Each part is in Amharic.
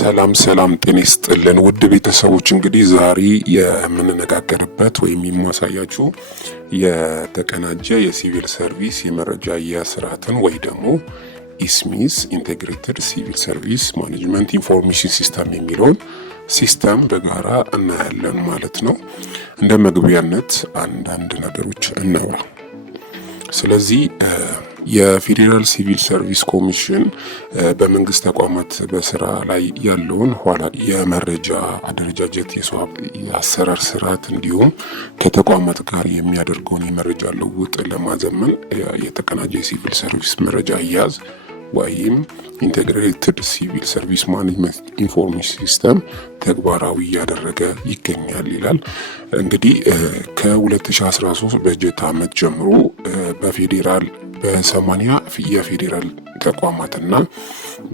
ሰላም ጤና ይስጥልን ውድ ቤተሰቦች፣ እንግዲህ ዛሬ የምንነጋገርበት ወይም የማሳያችሁ የተቀናጀ የሲቪል ሰርቪስ የመረጃ አያያዝ ስርዓትን ወይ ደግሞ ኢስሚስ ኢንቴግሬትድ ሲቪል ሰርቪስ ማኔጅመንት ኢንፎርሜሽን ሲስተም የሚለውን ሲስተም በጋራ እናያለን ማለት ነው። እንደ መግቢያነት አንዳንድ ነገሮች እናውራ። ስለዚህ የፌዴራል ሲቪል ሰርቪስ ኮሚሽን በመንግስት ተቋማት በስራ ላይ ያለውን ኋላ የመረጃ አደረጃጀት የአሰራር ስርዓት እንዲሁም ከተቋማት ጋር የሚያደርገውን የመረጃ ልውውጥ ለማዘመን የተቀናጀ የሲቪል ሰርቪስ መረጃ አያያዝ ወይም ኢንቴግሬትድ ሲቪል ሰርቪስ ማኔጅመንት ኢንፎርሜሽን ሲስተም ተግባራዊ እያደረገ ይገኛል ይላል። እንግዲህ ከ2013 በጀት ዓመት ጀምሮ በፌዴራል በ80 የፌዴራል ተቋማትና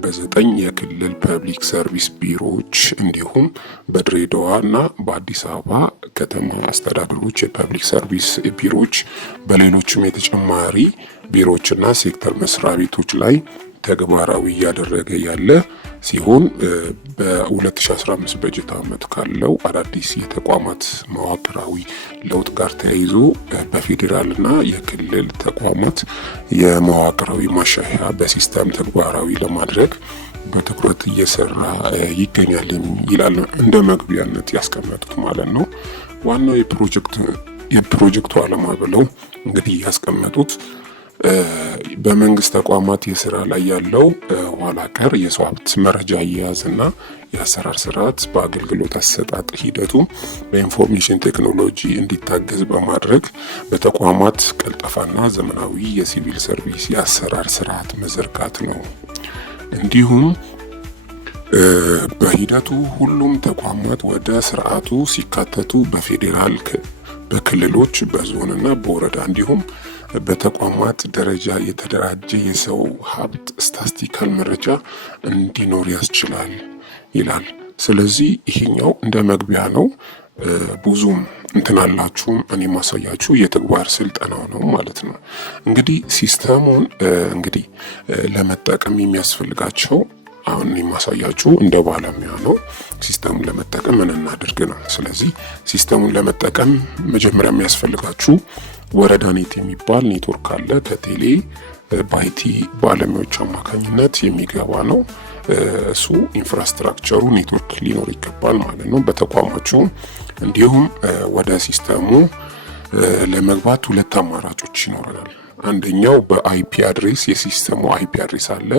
በ9 የክልል ፐብሊክ ሰርቪስ ቢሮዎች እንዲሁም በድሬዳዋና በአዲስ አበባ ከተማ አስተዳደሮች የፐብሊክ ሰርቪስ ቢሮዎች በሌሎችም የተጨማሪ ቢሮዎችና ሴክተር መስሪያ ቤቶች ላይ ተግባራዊ እያደረገ ያለ ሲሆን በ2015 በጀት ዓመት ካለው አዳዲስ የተቋማት መዋቅራዊ ለውጥ ጋር ተያይዞ በፌዴራልና የክልል ተቋማት የመዋቅራዊ ማሻሻያ በሲስተም ተግባራዊ ለማድረግ በትኩረት እየሰራ ይገኛል ይላል። እንደ መግቢያነት ያስቀመጡት ማለት ነው። ዋናው የፕሮጀክቱ ዓላማ ብለው እንግዲህ ያስቀመጡት በመንግስት ተቋማት የስራ ላይ ያለው ኋላ ቀር የሰው ሀብት መረጃ አያያዝና የአሰራር ስርዓት በአገልግሎት አሰጣጥ ሂደቱ በኢንፎርሜሽን ቴክኖሎጂ እንዲታገዝ በማድረግ በተቋማት ቀልጣፋና ዘመናዊ የሲቪል ሰርቪስ የአሰራር ስርዓት መዘርጋት ነው። እንዲሁም በሂደቱ ሁሉም ተቋማት ወደ ስርዓቱ ሲካተቱ በፌዴራል፣ በክልሎች፣ በዞንና በወረዳ እንዲሁም በተቋማት ደረጃ የተደራጀ የሰው ሀብት ስታቲስቲካል መረጃ እንዲኖር ያስችላል ይላል። ስለዚህ ይሄኛው እንደ መግቢያ ነው። ብዙም እንትናላችሁም እኔ ማሳያችሁ የተግባር ስልጠናው ነው ማለት ነው። እንግዲህ ሲስተሙን እንግዲህ ለመጠቀም የሚያስፈልጋቸው አሁን የማሳያችሁ እንደ ባለሙያ ነው። ሲስተሙን ለመጠቀም ምን እናድርግ ነው። ስለዚህ ሲስተሙን ለመጠቀም መጀመሪያ የሚያስፈልጋችሁ ወረዳኔት የሚባል ኔትወርክ አለ። ከቴሌ በአይቲ ባለሙያዎች አማካኝነት የሚገባ ነው። እሱ ኢንፍራስትራክቸሩ ኔትወርክ ሊኖር ይገባል ማለት ነው በተቋማችሁ። እንዲሁም ወደ ሲስተሙ ለመግባት ሁለት አማራጮች ይኖረናል። አንደኛው በአይፒ አድሬስ የሲስተሙ አይፒ አድሬስ አለ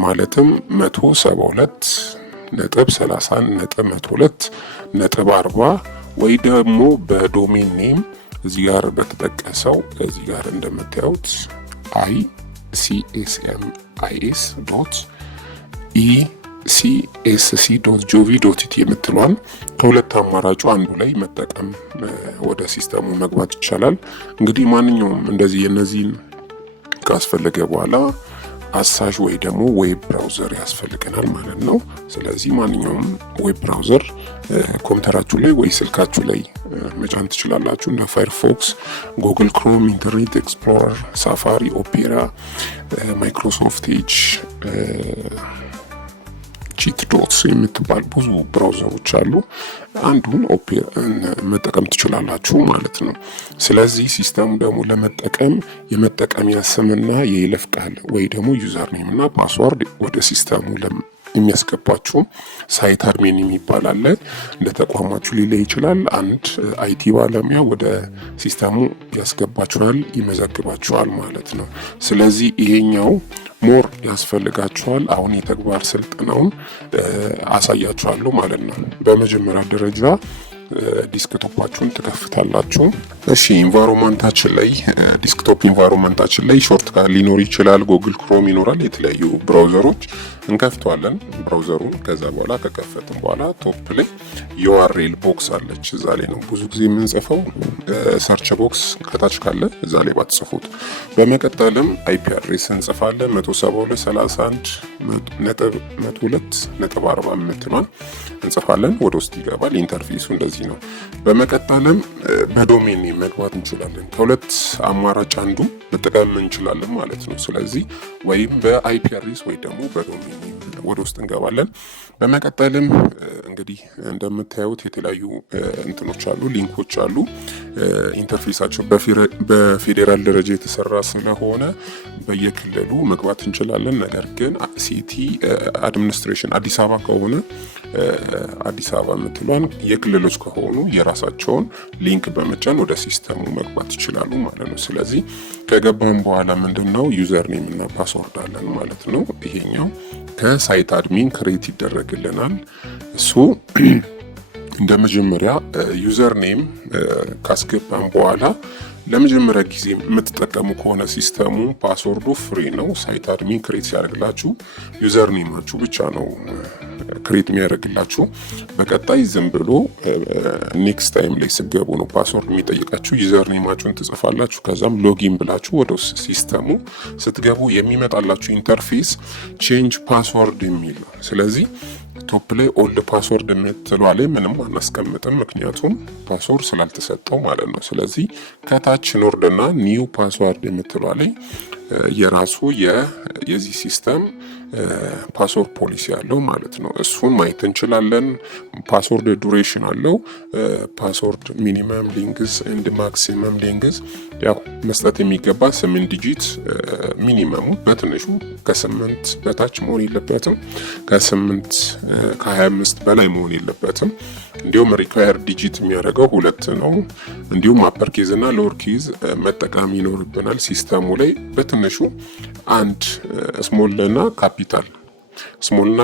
ማለትም 172.30.102.40 ወይ ደግሞ በዶሜን ኔም እዚህ ጋር በተጠቀሰው እዚህ ጋር እንደምታዩት icsc.ecsc.gov.it የምትሏን ከሁለት አማራጩ አንዱ ላይ መጠቀም ወደ ሲስተሙ መግባት ይቻላል። እንግዲህ ማንኛውም እንደዚህ የነዚህን ካስፈለገ በኋላ አሳሽ ወይ ደግሞ ዌብ ብራውዘር ያስፈልገናል ማለት ነው። ስለዚህ ማንኛውም ዌብ ብራውዘር ኮምፒውተራችሁ ላይ ወይ ስልካችሁ ላይ መጫን ትችላላችሁ። እንደ ፋየርፎክስ፣ ጉግል ክሮም፣ ኢንተርኔት ኤክስፕሎረር፣ ሳፋሪ፣ ኦፔራ፣ ማይክሮሶፍት ኤጅ፣ ቺት ዶትስ የምትባል ብዙ ብራውዘሮች አሉ። አንዱን መጠቀም ትችላላችሁ ማለት ነው። ስለዚህ ሲስተሙ ደግሞ ለመጠቀም የመጠቀሚያ ስምና የይለፍ ቃል ወይ ደግሞ ዩዘር ኔም እና ፓስዋርድ ወደ ሲስተሙ የሚያስገባችሁ ሳይት አድሚን የሚባል አለ። እንደ ተቋማችሁ ሊለይ ይችላል። አንድ አይቲ ባለሙያ ወደ ሲስተሙ ያስገባችኋል፣ ይመዘግባችኋል ማለት ነው። ስለዚህ ይሄኛው ሞር ያስፈልጋችኋል። አሁን የተግባር ስልጠናውን አሳያችኋለሁ ማለት ነው። በመጀመሪያ ደረጃ ዲስክቶፓችሁን ትከፍታላችሁ። እሺ ኢንቫይሮንመንታችን ላይ ዲስክቶፕ ኢንቫይሮንመንታችን ላይ ሾርትካት ሊኖር ይችላል። ጉግል ክሮም ይኖራል። የተለያዩ ብራውዘሮች እንከፍተዋለን ብራውዘሩን። ከዛ በኋላ ከከፈትን በኋላ ቶፕ ላይ ዩአርኤል ቦክስ አለች። እዛ ላይ ነው ብዙ ጊዜ የምንጽፈው። ሰርች ቦክስ ከታች ካለ እዛ ላይ ባትጽፉት። በመቀጠልም አይፒ አድሬስ እንጽፋለን 172.102.40 የምትሏን እንጽፋለን። ወደ ውስጥ ይገባል። ኢንተርፌሱ እንደዚህ ነው። በመቀጠልም በዶሜን መግባት እንችላለን። ከሁለት አማራጭ አንዱ መጠቀም እንችላለን ማለት ነው። ስለዚህ ወይም በአይፒ አድሬስ ወይ ደግሞ በዶሜን ወደ ውስጥ እንገባለን። በመቀጠልም እንግዲህ እንደምታዩት የተለያዩ እንትኖች አሉ፣ ሊንኮች አሉ። ኢንተርፌሳቸው በፌዴራል ደረጃ የተሰራ ስለሆነ በየክልሉ መግባት እንችላለን። ነገር ግን ሲቲ አድሚኒስትሬሽን አዲስ አበባ ከሆነ አዲስ አበባ የምትሏን፣ የክልሎች ከሆኑ የራሳቸውን ሊንክ በመጫን ወደ ሲስተሙ መግባት ይችላሉ ማለት ነው። ስለዚህ ከገባን በኋላ ምንድነው ዩዘር ኔም እና ፓስወርድ አለን ማለት ነው። ይሄኛው ከሳይት አድሚን ክሬት ይደረግልናል። እሱ እንደ መጀመሪያ ዩዘር ኔም ካስገባን በኋላ ለመጀመሪያ ጊዜ የምትጠቀሙ ከሆነ ሲስተሙ ፓስወርዱ ፍሪ ነው። ሳይት አድሚን ክሬት ሲያደርግላችሁ ዩዘር ኔማችሁ ብቻ ነው ክሬት የሚያደርግላችሁ። በቀጣይ ዝም ብሎ ኔክስት ታይም ላይ ስገቡ ነው ፓስወርድ የሚጠይቃችሁ። ዩዘር ኔማችሁን ትጽፋላችሁ። ከዛም ሎጊን ብላችሁ ወደ ሲስተሙ ስትገቡ የሚመጣላችሁ ኢንተርፌስ ቼንጅ ፓስወርድ የሚል ነው። ስለዚህ ቶፕ ላይ ኦልድ ፓስወርድ የምትሏ ላይ ምንም አናስቀምጥም፣ ምክንያቱም ፓስወርድ ስላልተሰጠው ማለት ነው። ስለዚህ ከታች ኖርድና ኒው ፓስወርድ የምትሏ ላይ የራሱ የዚህ ሲስተም ፓስወርድ ፖሊሲ አለው ማለት ነው። እሱን ማየት እንችላለን። ፓስወርድ ዱሬሽን አለው። ፓስወርድ ሚኒመም ሊንግዝ ኤንድ ማክሲመም ሊንግዝ ያው መስጠት የሚገባ 8 ዲጂት ሚኒመሙ በትንሹ ከ8 በታች መሆን የለበትም። ከ25 በላይ መሆን የለበትም። እንዲሁም ሪኳየርድ ዲጂት የሚያደርገው 2 ነው። እንዲሁም አፐር ኬዝ እና ሎወር ኬዝ መጠቀም ይኖርብናል። ሲስተሙ ላይ በትንሹ አንድ ስሞል እና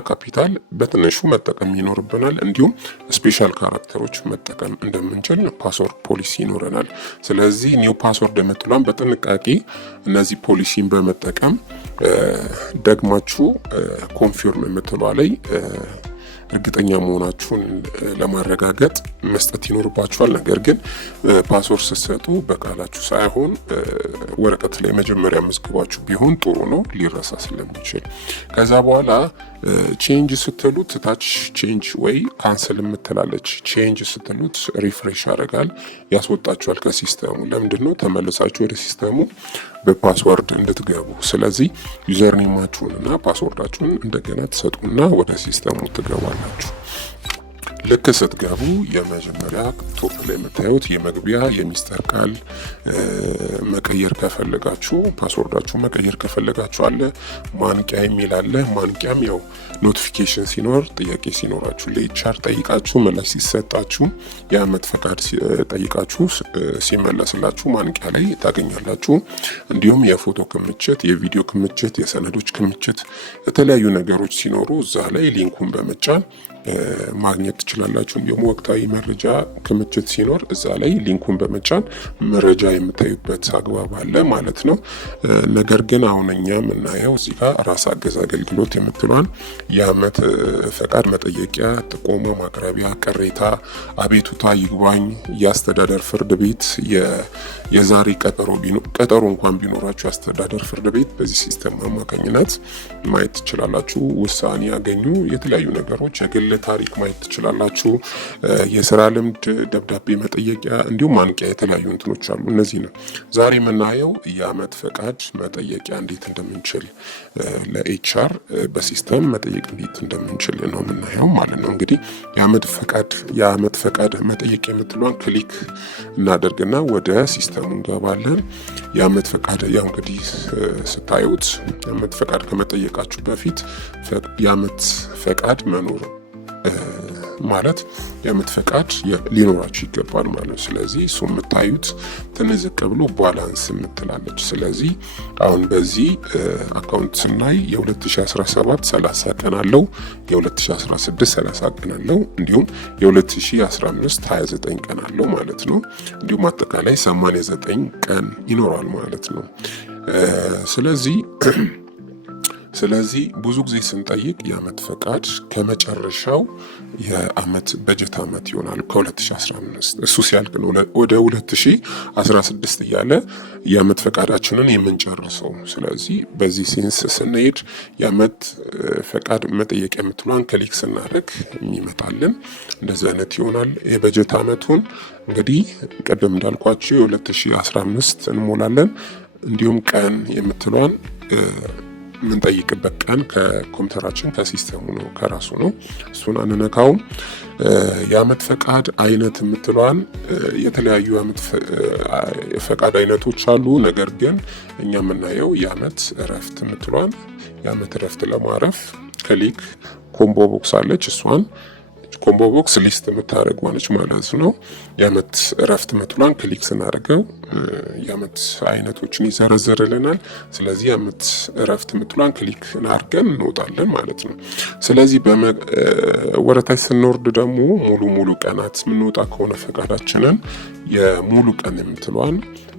ካፒታል በትንሹ መጠቀም ይኖርብናል። እንዲሁም ስፔሻል ካራክተሮች መጠቀም እንደምንችል ፓስወርድ ፖሊሲ ይኖረናል። ስለዚህ ኒው ፓስወርድ የምትሏን በጥንቃቄ እነዚህ ፖሊሲን በመጠቀም ደግማችሁ ኮንፊርም የምትሏ ላይ እርግጠኛ መሆናችሁን ለማረጋገጥ መስጠት ይኖርባችኋል። ነገር ግን ፓስወርድ ስትሰጡ በቃላችሁ ሳይሆን ወረቀት ላይ መጀመሪያ መዝግባችሁ ቢሆን ጥሩ ነው፣ ሊረሳ ስለሚችል። ከዛ በኋላ ቼንጅ ስትሉት ታች ቼንጅ ወይ ካንስል የምትላለች። ቼንጅ ስትሉት ሪፍሬሽ ያደርጋል፣ ያስወጣችኋል ከሲስተሙ። ለምንድን ነው? ተመልሳችሁ ወደ ሲስተሙ በፓስወርድ እንድትገቡ። ስለዚህ ዩዘር ኔማችሁን እና ፓስወርዳችሁን እንደገና ትሰጡና ወደ ሲስተሙ ትገባላችሁ። ልክ ስትገቡ የመጀመሪያ ቶፕ ላይ የምታዩት የመግቢያ የሚስጥር ቃል መቀየር ከፈለጋችሁ፣ ፓስወርዳችሁ መቀየር ከፈለጋችሁ አለ። ማንቂያ የሚል አለ። ማንቂያም ያው ኖቲፊኬሽን ሲኖር፣ ጥያቄ ሲኖራችሁ፣ ለኤችአር ጠይቃችሁ ምላሽ ሲሰጣችሁ፣ የአመት ፈቃድ ጠይቃችሁ ሲመለስላችሁ ማንቂያ ላይ ታገኛላችሁ። እንዲሁም የፎቶ ክምችት፣ የቪዲዮ ክምችት፣ የሰነዶች ክምችት፣ የተለያዩ ነገሮች ሲኖሩ እዛ ላይ ሊንኩን በመጫን ማግኘት ትችላላችሁ። እንዲሁም ወቅታዊ መረጃ ክምችት ሲኖር እዛ ላይ ሊንኩን በመጫን መረጃ የምታዩበት አግባብ አለ ማለት ነው። ነገር ግን አሁን እኛ የምናየው እዚህ ጋር ራስ አገዝ አገልግሎት የምትሏን የአመት ፈቃድ መጠየቂያ፣ ጥቆማ ማቅረቢያ፣ ቅሬታ፣ አቤቱታ፣ ይግባኝ፣ የአስተዳደር ፍርድ ቤት የዛሬ ቀጠሮ እንኳን ቢኖራችሁ የአስተዳደር ፍርድ ቤት በዚህ ሲስተም አማካኝነት ማየት ትችላላችሁ። ውሳኔ ያገኙ የተለያዩ ነገሮች፣ የግል ታሪክ ማየት ትችላላችሁ። የስራ ልምድ ደብዳቤ መጠየቂያ፣ እንዲሁም ማንቂያ፣ የተለያዩ እንትኖች አሉ። እነዚህ ነው ዛሬ የምናየው። የአመት ፈቃድ መጠየቂያ እንዴት እንደምንችል ለኤችአር በሲስተም መጠየቅ እንዴት እንደምንችል ነው የምናየው ማለት ነው። እንግዲህ የአመት ፈቃድ መጠየቂያ የምትሏን ክሊክ እናደርግና ወደ ሲስተሙ እንገባለን። የአመት ፈቃድ ያው እንግዲህ ስታዩት የአመት ፈቃድ ከመጠየቃችሁ በፊት የአመት ፈቃድ መኖር ማለት የአመት ፈቃድ ሊኖራችሁ ይገባል ማለት ነው። ስለዚህ እሱ የምታዩት ትንሽ ዝቅ ብሎ ባላንስ የምትላለች። ስለዚህ አሁን በዚህ አካውንት ስናይ የ2017 30 ቀን አለው፣ የ2016 30 ቀን አለው፣ እንዲሁም የ2015 29 ቀን አለው ማለት ነው። እንዲሁም አጠቃላይ 89 ቀን ይኖራል ማለት ነው። ስለዚህ ብዙ ጊዜ ስንጠይቅ የአመት ፈቃድ ከመጨረሻው የአመት በጀት አመት ይሆናል ከ2015 እሱ ሲያልቅ ነው ወደ 2016 እያለ የአመት ፈቃዳችንን የምንጨርሰው። ስለዚህ በዚህ ሴንስ ስንሄድ የአመት ፈቃድ መጠየቂያ የምትሏን ክሊክ ስናደርግ የሚመጣልን እንደዚህ አይነት ይሆናል። የበጀት አመቱን እንግዲህ ቀደም እንዳልኳቸው የ2015 እንሞላለን። እንዲሁም ቀን የምትሏን የምንጠይቅበት ቀን ከኮምፒውተራችን ከሲስተሙ ነው ከራሱ ነው። እሱን አንነካውም። የአመት ፈቃድ አይነት የምትለዋን የተለያዩ የአመት ፈቃድ አይነቶች አሉ። ነገር ግን እኛ የምናየው የአመት እረፍት የምትለዋን የአመት እረፍት ለማረፍ ክሊክ ኮምቦ ቦክስ አለች። እሷን ኮምቦ ቦክስ ሊስት የምታደርግ ማለች ማለት ነው። የአመት እረፍት ምትሏን ክሊክ ስናደርገው የአመት አይነቶችን ይዘረዝርልናል። ስለዚህ የአመት እረፍት ምትሏን ክሊክ አድርገን እንወጣለን ማለት ነው። ስለዚህ ወረታች ስንወርድ ደግሞ ሙሉ ቀናት የምንወጣ ከሆነ ፈቃዳችንን የሙሉ ቀን የምትሏን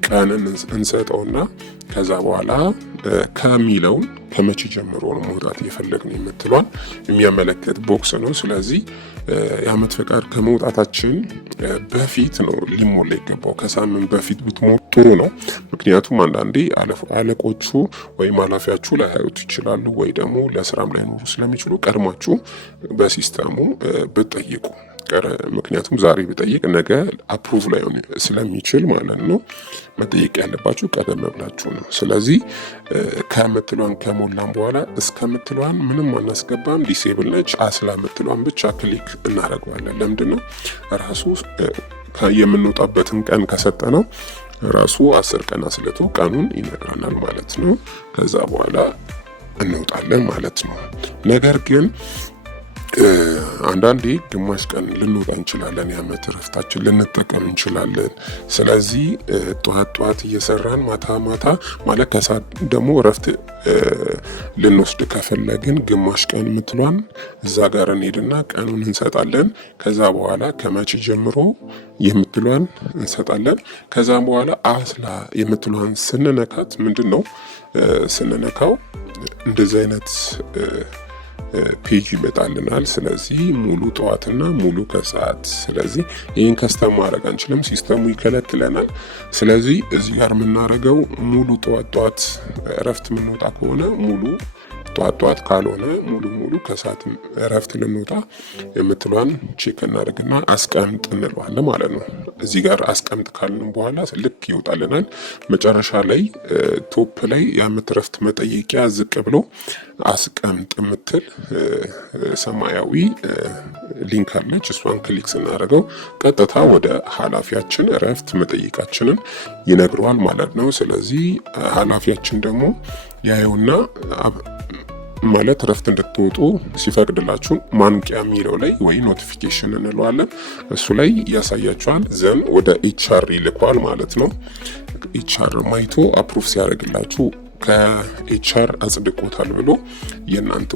ቀንን እንሰጠውና ከዛ በኋላ ከሚለውን ከመቼ ጀምሮ ነው መውጣት እየፈለግን የምትሏን የሚያመለክት ቦክስ ነው። ስለዚህ የአመት ፈቃድ ከመውጣታችን በፊት ነው ሊሞላ ይገባው። ከሳምንት በፊት ብትሞሉ ጥሩ ነው። ምክንያቱም አንዳንዴ አለቆቹ ወይም ኃላፊያችሁ ላያዩት ይችላሉ፣ ወይ ደግሞ ለስራም ላይኖሩ ስለሚችሉ ቀድማችሁ በሲስተሙ ብትጠይቁ። ምክንያቱም ዛሬ ብጠይቅ ነገ አፕሩቭ ላይሆን ስለሚችል ማለት ነው። መጠየቅ ያለባችሁ ቀደም ብላችሁ ነው። ስለዚህ ከምትሏን ከሞላን በኋላ እስከምትሏን ምንም አናስገባም። ዲሴብል ነች። አስላ ምትሏን ብቻ ክሊክ እናደርገዋለን። ለምንድን ነው ራሱ የምንወጣበትን ቀን ከሰጠነው ራሱ 10 ቀን አስልቶ ቀኑን ይነግረናል ማለት ነው። ከዛ በኋላ እንወጣለን ማለት ነው። ነገር ግን አንዳንዴ ግማሽ ቀን ልንወጣ እንችላለን። የአመት እረፍታችን ልንጠቀም እንችላለን። ስለዚህ ጠዋት እየሰራን ማታ ማለት ከሰዓት ደግሞ እረፍት ልንወስድ ከፈለግን ግማሽ ቀን የምትሏን እዛ ጋር እንሄድና ቀኑን እንሰጣለን። ከዛ በኋላ ከመቼ ጀምሮ የምትሏን እንሰጣለን። ከዛ በኋላ አስላ የምትሏን ስንነካት ምንድን ነው ስንነካው እንደዚህ አይነት ፔጅ ይመጣልናል። ስለዚህ ሙሉ ጠዋትና ሙሉ ከሰዓት። ስለዚህ ይህን ከስተም ማድረግ አንችልም፣ ሲስተሙ ይከለክለናል። ስለዚህ እዚህ ጋር የምናደርገው ሙሉ ጠዋት እረፍት የምንወጣ ከሆነ ሙሉ ጠዋት ካልሆነ ሙሉ ከሰዓት እረፍት ልንወጣ የምትሏን ቼክ እናደርግና አስቀምጥ እንለዋለን ማለት ነው። እዚህ ጋር አስቀምጥ ካልን በኋላ ልክ ይወጣልናል። መጨረሻ ላይ ቶፕ ላይ የአመት እረፍት መጠየቂያ ዝቅ ብሎ አስቀምጥ የምትል ሰማያዊ ሊንክ አለች። እሷን ክሊክ ስናደርገው ቀጥታ ወደ ኃላፊያችን እረፍት መጠየቃችንን ይነግረዋል ማለት ነው። ስለዚህ ኃላፊያችን ደግሞ ያየውና ማለት እረፍት እንድትወጡ ሲፈቅድላችሁ ማንቂያ የሚለው ላይ ወይ ኖቲፊኬሽን እንለዋለን እሱ ላይ ያሳያችኋል። ዘን ወደ ኤችአር ይልኳል ማለት ነው። ኤችአር ማይቶ አፕሩቭ ሲያደርግላችሁ ከኤችአር አጽድቆታል ብሎ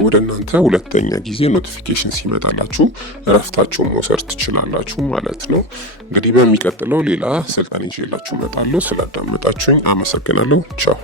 ወደ እናንተ ሁለተኛ ጊዜ ኖቲፊኬሽን ሲመጣላችሁ እረፍታችሁን መውሰድ ትችላላችሁ ማለት ነው። እንግዲህ በሚቀጥለው ሌላ ስልጠና ይዤላችሁ እመጣለሁ። ስላዳመጣችሁኝ አመሰግናለሁ። ቻው።